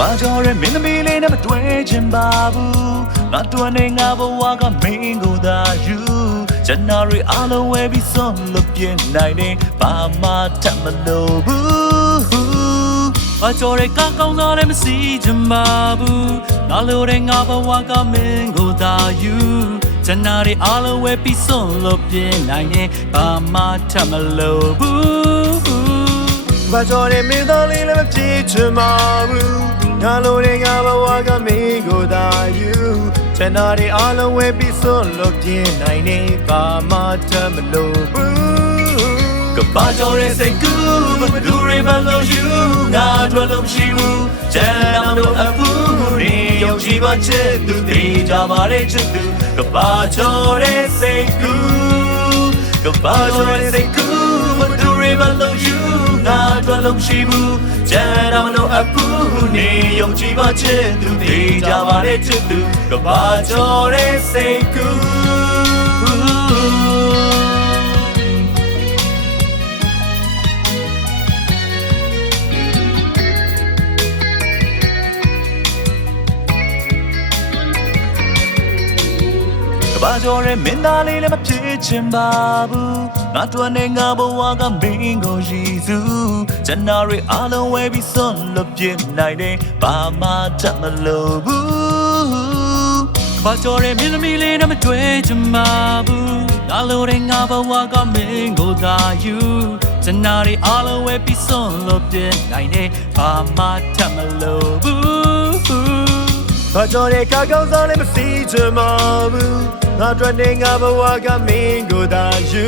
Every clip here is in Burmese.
ဘာကြောင့်လဲမင်းသမီးလေးနဲ့မတွေ့ချင်ပါဘူးငါတို့နဲ့ငါဘဝကမင်းကိုသာယူဂျန်နာရီအားလုံးဝယ်ပြီးဆုံးလို့ပြင်းနိုင်တယ်ဘာမှတတ်မလို့ဘူးဘာကြောင့်လဲကောင်းကောင်းသားလည်းမစီချင်ပါဘူးငါလိုတဲ့ငါဘဝကမင်းကိုသာယူဂျန်နာရီအားလုံးဝယ်ပြီးဆုံးလို့ပြင်းနိုင်တယ်ဘာမှတတ်မလို့ဘူးဘာကြောင့်လဲမင်းသားလေးလည်းမပြေချင်ပါဘူးငါလိုတဲ့ငါဘဝကမင်းကိုသာယူချန်နာတွေအားလုံးဝယ်ပြီးဆုံးလို့ပြင်းနိုင်နေဘာမှတတ်မလို့ဘူးကဘာကြောင့်လဲစိတ်ကူးမတူရမလို့ယူငါတို့လုံးရှိဘူးကျန်တော်တို့အဖူးရီယုံကြည်ပါချစ်သူတေးကြပါလေချစ်သူကဘာကြောင့်လဲစိတ်ကူးကဘာကြောင့်လဲစိတ်ကူးမတူရမလို့ယူငါတို့လုံးရှိဘူးကျန်တော်တို့အဖူးရီယုံကြည်ပါချစ်သူတေးကြပါလေချစ်သူကဘာကြောင့်လဲစိတ်ကူးဘာကြောင့်လဲမင်းသားလေးလည်းမဖြစ်ချင်ပါဘူးငါတို့နဲ့ငါဘဝကမင်းကိုရည်စူးဂျန်နာရီအားလုံးဝယ်ပြီးဆုံးလို့ပြင်းနိုင်တယ်ဘာမှတတ်မလို့ဘူးဘာကြောင့်လဲမင်းသမီးလေးနဲ့မတွေ့ချင်ပါဘူးငါလိုတဲ့ငါဘဝကမင်းကိုသာယူဂျန်နာရီအားလုံးဝယ်ပြီးဆုံးလို့ပြင်းနိုင်တယ်ဘာမှတတ်မလို့ဘူးဘာကြောင့်လဲကောင်းကောင်းစားလည်းမစီချင်ပါဘူးငါတို့နဲ့ငါဘဝကမင်းကိုသာယူ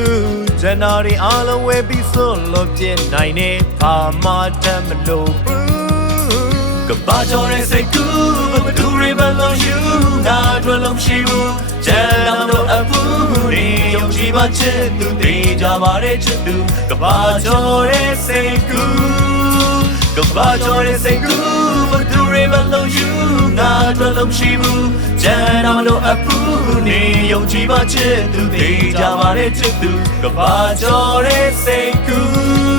ဂျန်နာရီအားလုံးဝယ်ပြီးဆုံးလို့ပြင်းနိုင်နေဘာမှတတ်မလို့ဘူးကဘာကြောင့်လဲစိတ်ကူးမတူရမလို့ယူငါတို့လုံးရှိဘူးကျန်တော်တို့အဖူးရီယုံကြည်ပါချစ်သူတေးကြပါလေချစ်သူကဘာကြောင့်လဲစိတ်ကူးကဘာကြောင့်လဲစိတ်ကူးမတူရမလို့ယူငါတို့လုံးရှိဘူးကျန်တော်တို့အဖူးရီယုံကြည်ပါချစ်သူတေးကြပါလေချစ်သူကဘာကြောင့်လဲစိတ်ကူး